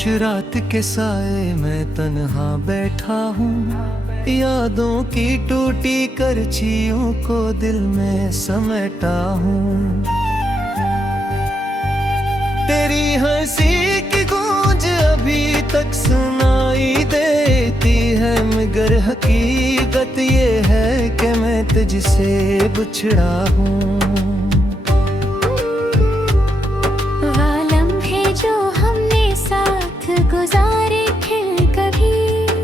खामोश रात के साए में तन्हा बैठा हूँ, यादों की टूटी करछियों को दिल में समेटा हूँ। तेरी हंसी की गूंज अभी तक सुनाई देती है, मगर हकीकत ये है कि मैं तुझसे बिछड़ा हूँ।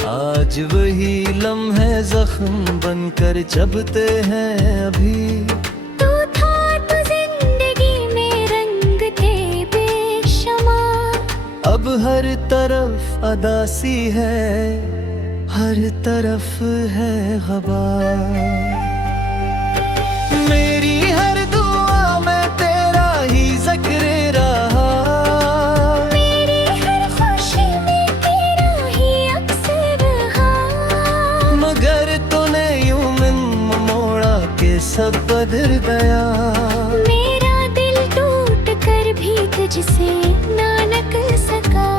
आज वही लम्हे जख्म बनकर चबते हैं अभी। तू था तो जिंदगी में रंग थे बेशुमार, अब हर तरफ अदासी है, हर तरफ है ग़बार। मेरी हर दुआ में तेरा ही ज़िक्र रहा, सब बदल गया। मेरा दिल टूट कर भी तुझसे ना निकल सका।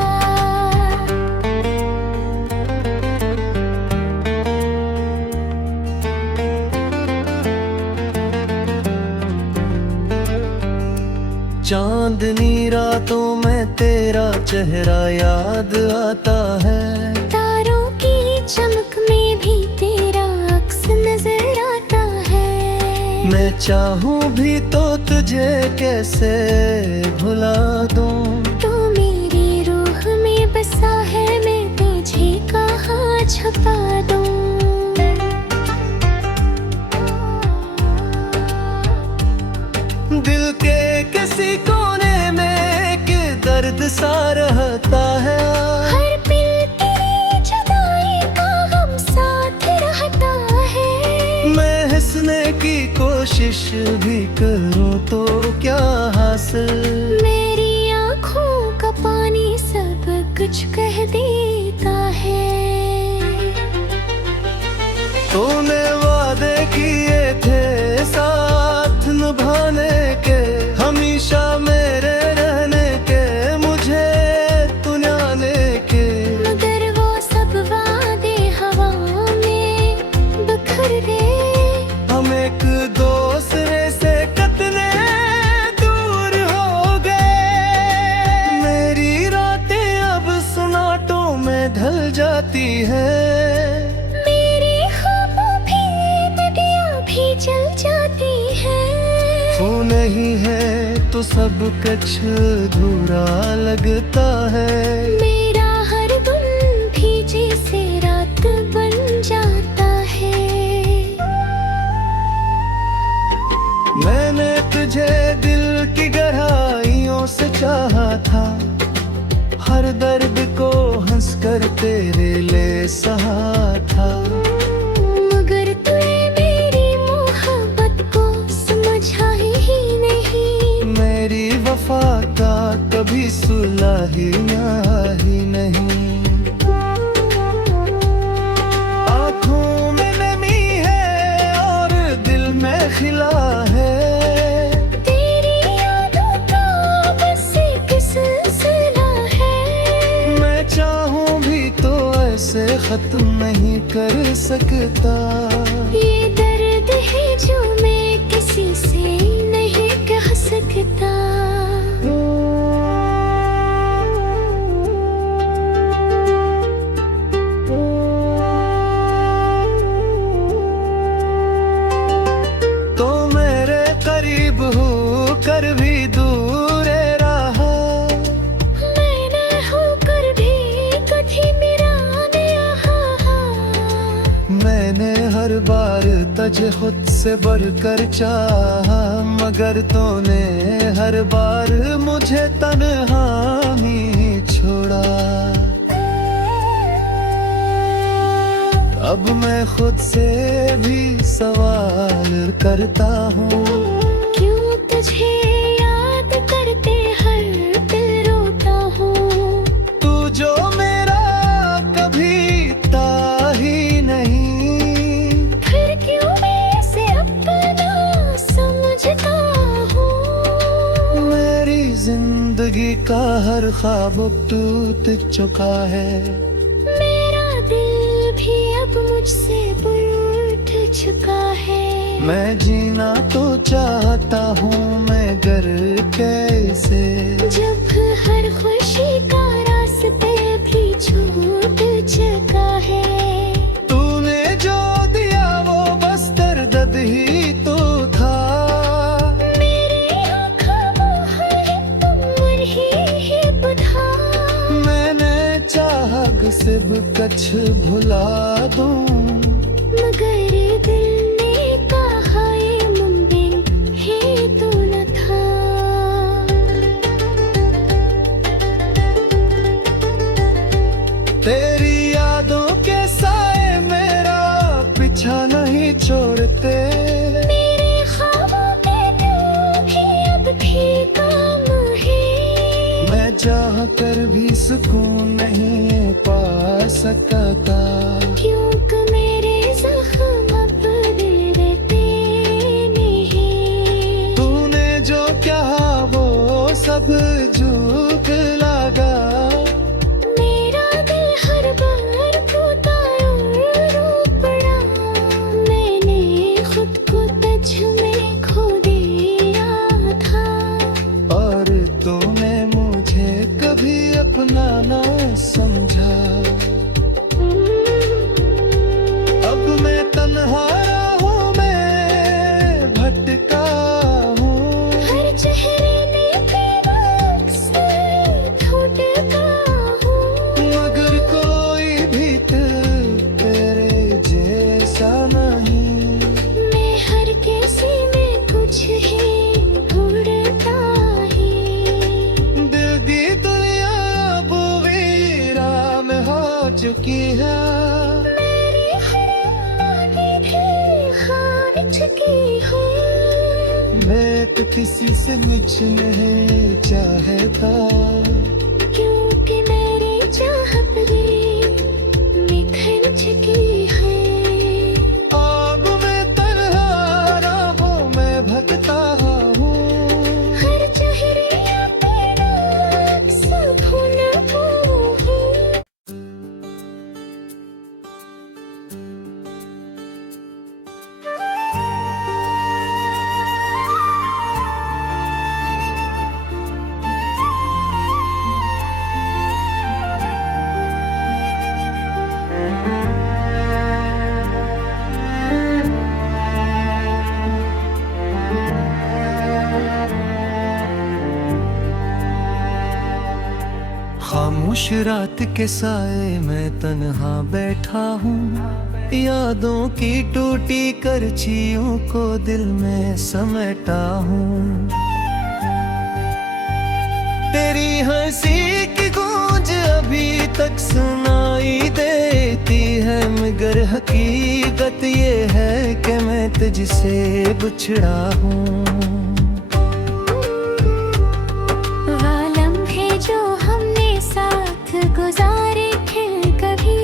चांदनी रातों में तेरा चेहरा याद आता है, तारों की चमक में भी तेरा अक्स नजर आता है। मैं चाहूँ भी तो तुझे कैसे भुला दूँ, तू मेरी रूह में बसा है, मैं तुझे कहाँ छुपा दूँ। दिल के किसी कोने में कि दर्द सा रहता है, हर पल तेरी जुदाई का हम साथ रहता है। मैं हंसने की कोशिश भी करूं तो क्या हासिल, मेरी आँखों का पानी सब कुछ कह देता है। तूने वादे किए थे साथ निभाने के, हमेशा मेरे रहने के, मुझे तू जाने के, मगर वो सब वादे हवा में बिखर गए। हम एक दूसरे से कितने दूर हो गए। मेरी रातें अब सुनाटों में ढल जाती है, मेरी ख्वाबों भी नदियाँ भी जल जाती है। तू नहीं है तो सब कुछ अधूरा लगता है। मेरा हर दिन भी जैसे रात बन जाता है। मैंने तुझे दिल की गहराइयों से चाहा था, हर दर्द को हंसकर तेरे लिए सहा था, मगर तूने मेरी मोहब्बत को समझा ही नहीं। मेरी वफा का कभी सुलहिया ही नहीं। आँखों में नमी है और दिल में खिला है, तेरी यादों का बस एक सिलसिला है। मैं चाहूँ भी तो ऐसे खत्म नहीं कर सकता। ये दर्द है जो मैं किसी से नहीं कह सकता। तो मेरे करीब हो कर भी दूर रहा, मैंने होकर भी कभी मेरा यहाँ। मैंने हर बार तुझे खुद से बढ़कर चाहा, मगर तूने हर बार मुझे तन्हा ही छोड़ा। अब मैं खुद से भी सवाल करता हूँ, क्यों तुझे याद करते हर दिल रोता हूँ। तू जो मेरा कभी था ही नहीं, फिर क्यों मैं इसे अपना समझता हूँ। मेरी जिंदगी का हर ख्वाब अब टूट चुका है। मेरा दिल भी अब मुझसे उठ चुका है। मैं जीना तो चाहता हूँ मगर कैसे, जब हर खुशी का रास्ते भी छूट चुका है। तूने जो दिया वो बस दर्द ही तो था। मेरी आँखों में तुम ही बुझा। मैंने चाहा कि सिर्फ कछ भुला दूं, मगर दिल ने कहा ये मुमकिन है तो न था। तेरी यादों के साए मेरा पीछा नहीं छोड़ते। मेरे ख्वाबों के दिल भी अब भी काम है। मैं चाह कर भी सुकून नहीं पा सकता, क्योंकि मेरे जख्म अब दिल रहते नहीं। तूने जो कहा वो सब झूठ लगा। मेरा दिल हर बार टूटा और रो पड़ा। मैंने खुद को तुझ में खो दिया था। और तूने मुझे कभी अपना ना समझा। अब मैं तन्हा हूँ, मैं भटका हूँ। हर चेहरे ने तेरा अक्स ढूंढता हूँ। मगर कोई भी तेरे जैसा नहीं। मैं हर किसी में कुछ ही ढूंढता ही। दिल की दुनिया अब वीरान हो चुकी है। मेरी हर आगे भी हार चुकी हूँ। मैं तो किसी से कुछ नहीं चाहता, क्योंकि मेरी चाहत भी निखर चुकी है। अब मैं तन्हा राहों में भटका हूँ। हर चेहरे तेरा अक्स ढूंढता हूँ। खामोश रात के साए में तन्हा बैठा हूँ। यादों की टूटी करछियों को दिल में समेटा हूँ। तेरी हंसी की गूंज अभी तक सुनाई देती है, मगर हकीकत ये है कि मैं तुझसे बिछड़ा हूँ। जो हमने साथ गुजारे थे कभी,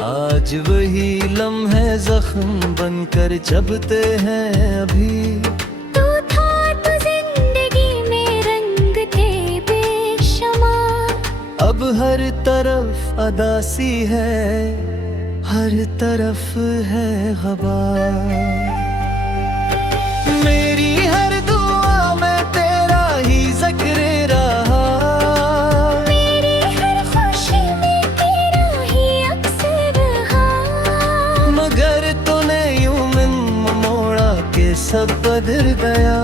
आज वही लम्हे जख्म बनकर चबते हैं अभी। तू था तो जिंदगी में रंग थे बेशुमार। अब हर तरफ अदासी है, हर तरफ है ग़बार। मेरी हर दुआ में तेरा ही ज़िक्र रहा। मेरी हर खुशी में तेरा ही अक्स रहा। मगर तूने यूं मन मोड़ा के सब बदल गया।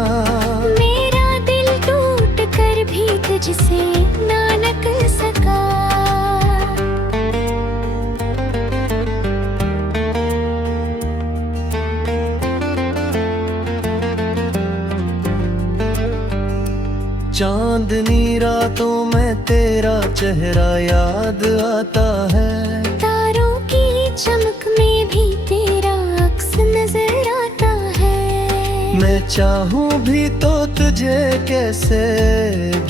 मेरा दिल टूट कर भी तुझसे ना निकल सका। चांदनी रातों में तेरा चेहरा याद आता है। तारों की चमक में भी तेरा अक्स नजर आता है। मैं चाहूँ भी तो तुझे कैसे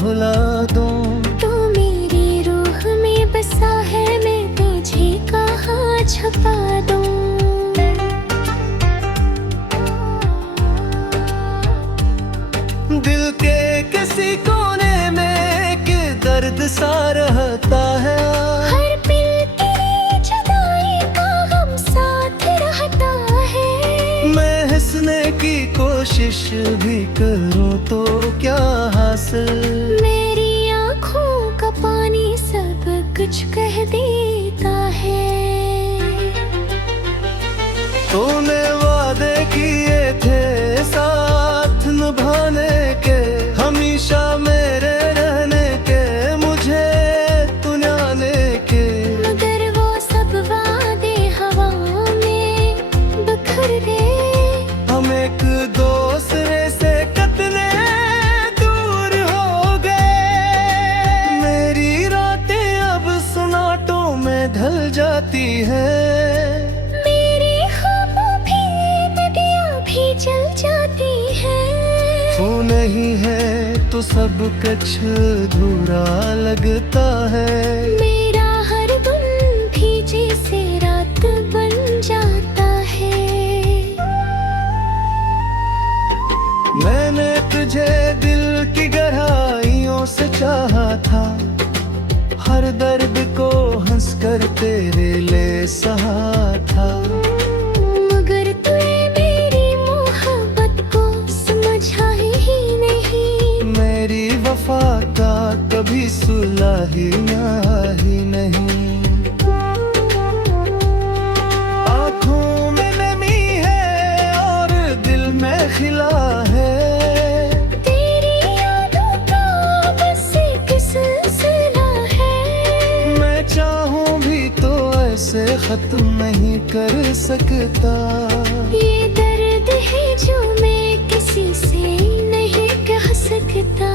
भुला दूँ। तू मेरी रूह में बसा है, मैं तुझे कहाँ छुपा दूँ। दिल के किसी कोने में एक दर्द सा रहता है। हर पल तेरी जुदाई का गम साथ रहता है। मैं हंसने की कोशिश भी करूं तो क्या हासिल। मेरी आँखों का पानी सब कुछ कह देता है। तूने वादे किए थे साथ निभाने के, हमेशा मेरे रहने के, मुझे तुनाने के। मगर वो सब वादे हवा में बिखर गए। हम एक दूसरे से कितने दूर हो गए। मेरी रातें अब सन्नाटों में ढल जाती हैं। मेरे ख्वाबों भी नदियाँ भी चल जाती हैं। तू नहीं है तो सब कुछ अधूरा लगता है। मेरा हर दिन भी जैसे रात बन जाता है। मैंने तुझे दिल की गहराइयों से चाहा था, हर दर्द को हंसकर तेरे लिए सहा था। मगर तूने मेरी मोहब्बत को समझा ही नहीं। मेरी वफा का कभी सुला ही नहीं। आँखों में नमी है और दिल में खिला है। तेरी यादों का बस एक सिलसिला है। मैं चाहूं भी तो ऐसे खत्म नहीं कर सकता। ये दर्द है जो मैं किसी से नहीं कह सकता।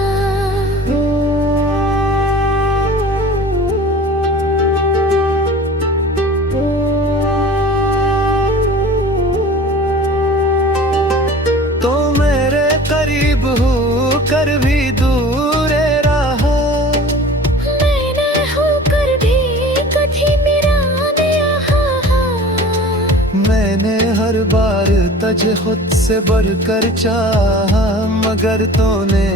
तो मेरे करीब हो कर भी दूर रहा। मैंने होकर भी कभी मेरा नया। मैंने हर बार तुझे खुद से बढ़कर चाहा, मगर तूने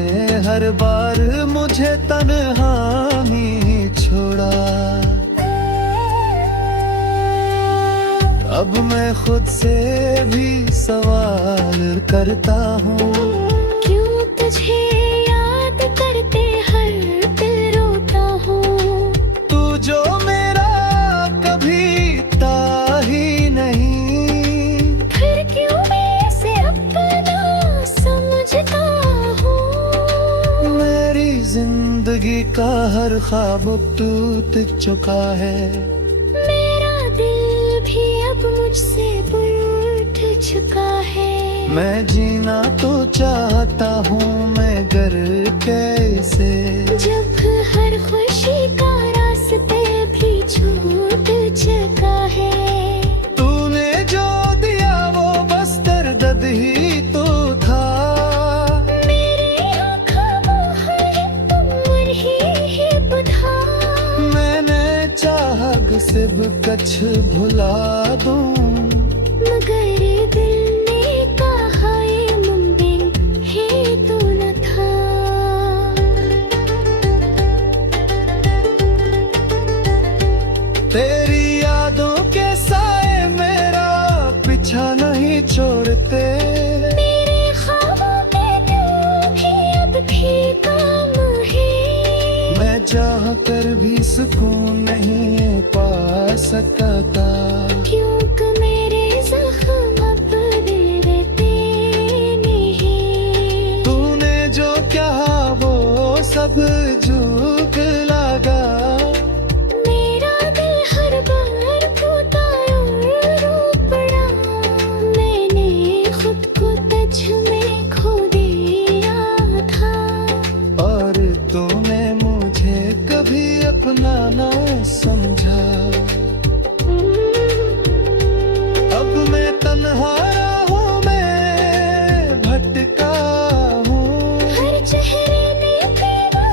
हर बार मुझे तन्हा ही छोड़ा। अब मैं खुद से भी सवाल करता हूँ, क्यों तुझे याद करते हर दिल रोता हूँ। तू जो मेरा कभी था ही नहीं, फिर क्यों मैं इसे अपना समझता हूँ। मेरी जिंदगी का हर ख्वाब टूट चुका है। मेरा दिल भी अब मुझसे उठ चुका है। मैं जीना तो चाहता हूँ मगर कैसे, जब हर खुशी का रास्ते भी छूट चुका है। तूने जो दिया वो बस दर्द ही तो था। मेरे आँखों है तुम ही बुधा। मैंने चाहा कि सब कुछ भुला दूं, मगर दिल ने कहा ये मुमकिन है तो न था। तेरी यादों के साए मेरा पीछा नहीं छोड़ते। मेरे ख्वाबों में तू भी अब भी काम है। मैं चाह कर भी सुकून नहीं पा सकता। क्योंकि मेरे जख्म अब दिल रहते नहीं। तूने जो कहा वो सब झूठ लगा। मेरा दिल हर बार टूटा और रो पड़ा। मैंने खुद को तुझ में खो दिया था। और तूने मुझे कभी अपना ना समझा। अब मैं तन्हा हूँ, मैं भटका हूँ। हर चेहरे ने तेरा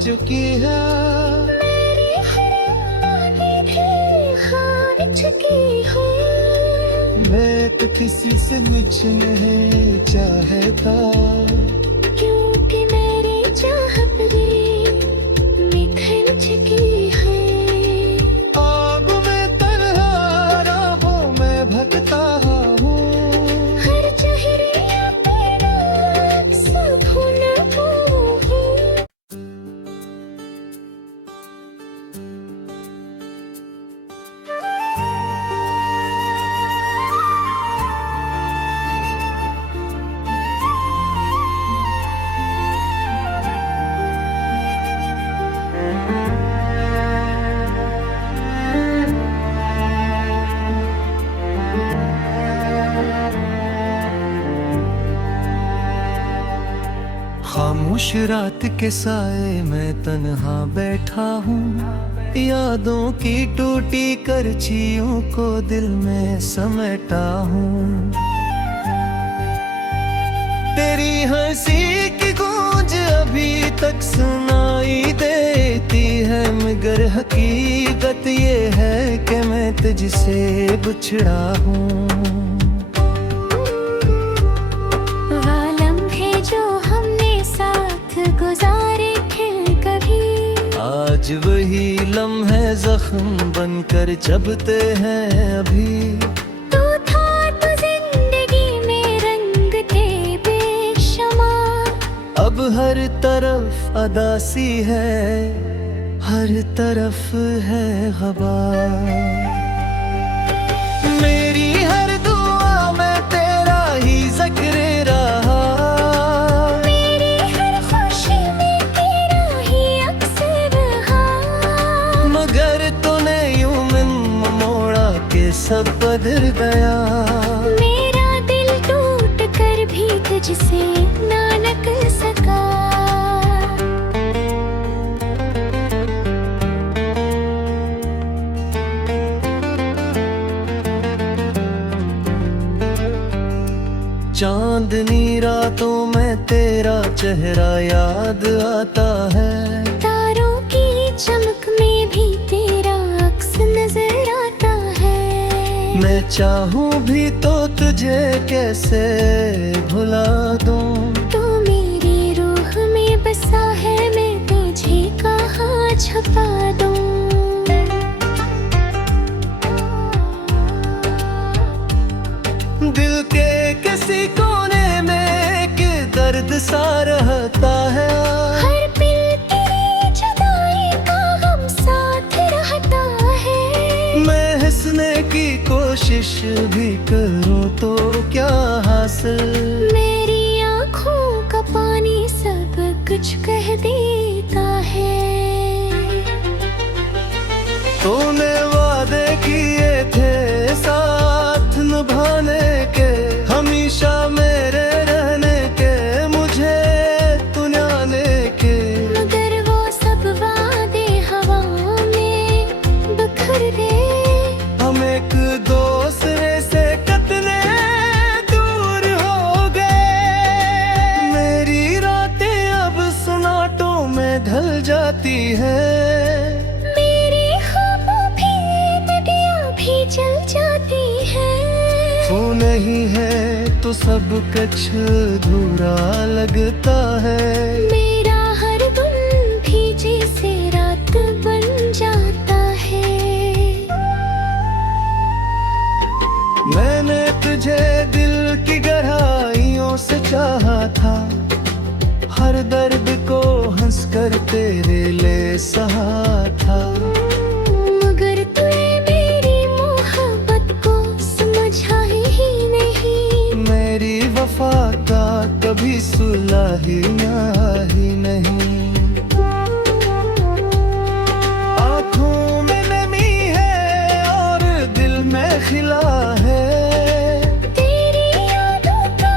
चुकी है। मेरी हर आदत भी हार चुकी हूँ। मैं तो किसी से कुछ नहीं चाहता, क्योंकि मेरी चाहत भी निखर चुकी है। अब मैं तन्हा राहों में भटका हूँ। हर चेहरे तेरा सब भूल हूँ। खामोश रात के साए में तन्हा बैठा हूँ। यादों की टूटी करछियों को दिल में समेटा हूँ। तेरी हंसी की गूंज अभी तक सुनाई देती है, मगर हकीकत ये है कि मैं तुझसे बिछड़ा हूँ। आज वही लम्हे जख्म बनकर चबते हैं अभी। तू था तो जिंदगी में रंग थे बेशुमार। अब हर तरफ अदासी है, हर तरफ है गबार। मेरी हर दुआ में तेरा ही जिक्र रहा। मेरी हर खुशी में तेरा ही अक्स रहा। मगर तूने यूं मन मोड़ा के सब बदल गया। मेरा दिल टूट कर भी तुझसे ना निकल सका। चांदनी रातों में तेरा चेहरा याद आता है। तारों की चमक में भी तेरा अक्स नजर आता है। मैं चाहूँ भी तो तुझे कैसे भुला दूँ। तू मेरी रूह में बसा है, मैं तुझे कहाँ छुपा दूँ। दिल के किसी कोने में एक दर्द सा रहता है। हर पल तेरी जुदाई का गम साथ रहता है। मैं हंसने की कोशिश भी करूँ तो क्या हासिल। मेरी आँखों का पानी सब कुछ कह देता है। तूने वादे किए थे साथ निभाने के, हमेशा मेरे रहने के, मुझे तुनाने के। मगर वो सब वादे हवा में बिखर गए। हम एक दूसरे से कितने दूर हो गए। मेरी रातें अब सुनाटों में ढल जाती है। चल जाती है। तू नहीं है तो सब कुछ अधूरा लगता है। मेरा हर दिन भी जैसे रात बन जाता है। मैंने तुझे दिल की गहराइयों से चाहा था, हर दर्द को हंसकर तेरे ले सहा था। मगर तूने मेरी मोहब्बत को समझा ही नहीं। मेरी वफा का कभी सुला ही नहीं। आँखों में नमी है और दिल में खिला है। तेरी यादों का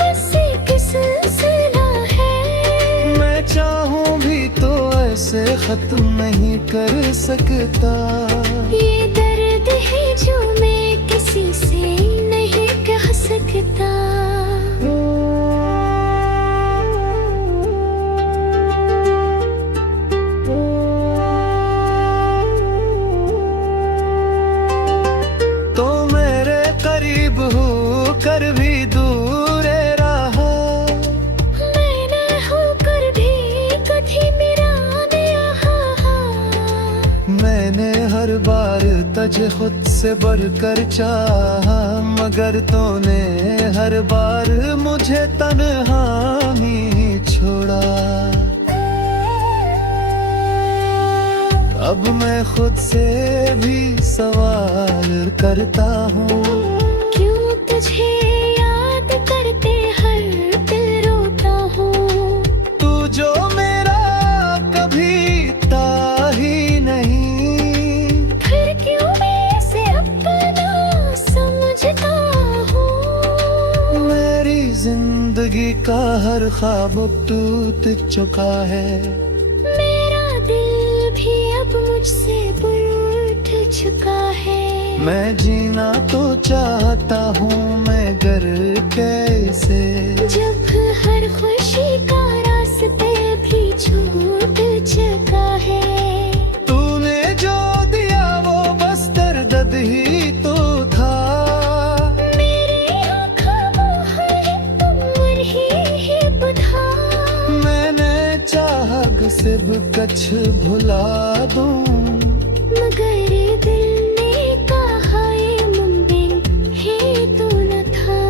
बस एक सिलसिला है। मैं चाहूँ भी तो ऐसे खत्म नहीं कर सकता। ये दर्द है जो मैं किसी से नहीं कह सकता। हर बार तुझे खुद से बढ़कर चाहा, मगर तूने हर बार मुझे तन्हा ही छोड़ा। अब मैं खुद से भी सवाल करता हूँ, क्यों तुझे याद करते हर दिल रोता हूँ। तू जो मेरा कभी था ही नहीं, फिर क्यों मैं इसे अपना समझता हूँ। मेरी जिंदगी का हर ख्वाब अब टूट चुका है, मेरा दिल भी अब मुझसे उठ चुका है। मैं जीना तो चाहता हूँ मगर कैसे, जब हर खुशी का रास्ते भी छूट चुका है। तूने जो दिया वो बस दर्द ही तो था। मेरे आँखों है उम्र ही बता। मैंने चाहा कि सिर्फ कछ भुला दूं, मगर दिल ने कहा ये मुमकिन है तो न था।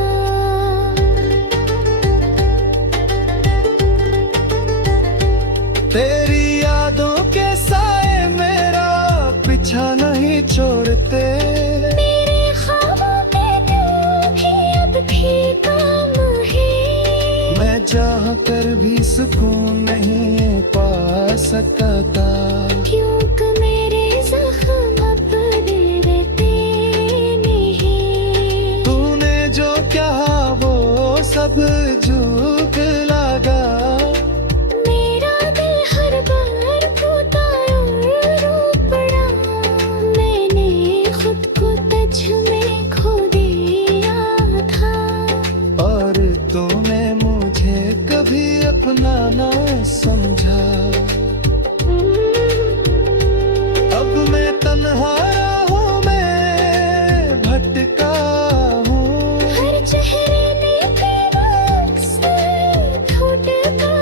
तेरी यादों के साए मेरा पीछा नहीं छोड़ते। मेरे ख्वाबों के दिल भी अब भी काम है। मैं चाह कर भी सुकून नहीं पा सकता, क्योंकि मेरे जख्म अब दिल में नहीं। तूने जो कहा वो सब झूठ लगा। मेरा दिल हर बार टूटा और रो पड़ा। मैंने खुद को तुझ में खो दिया था, और तूने मुझे कभी अपना ना समझा। अब मैं तन्हा हूँ, मैं भटका हूँ। हर चेहरे में तेरा अक्सर फुटका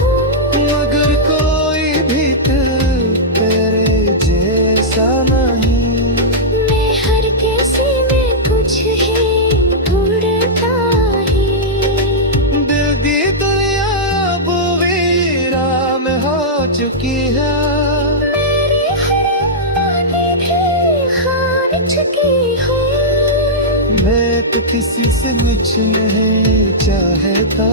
हूँ। मगर कोई भी दिल तेरे जैसा नहीं। मैं हर किसी में कुछ ही ढूंढता ही। दिल की दुनिया अब वीरान हो चुकी है। मेरी हर मांगी भी हार चुकी हूँ। मैं तो किसी से कुछ नहीं चाहता।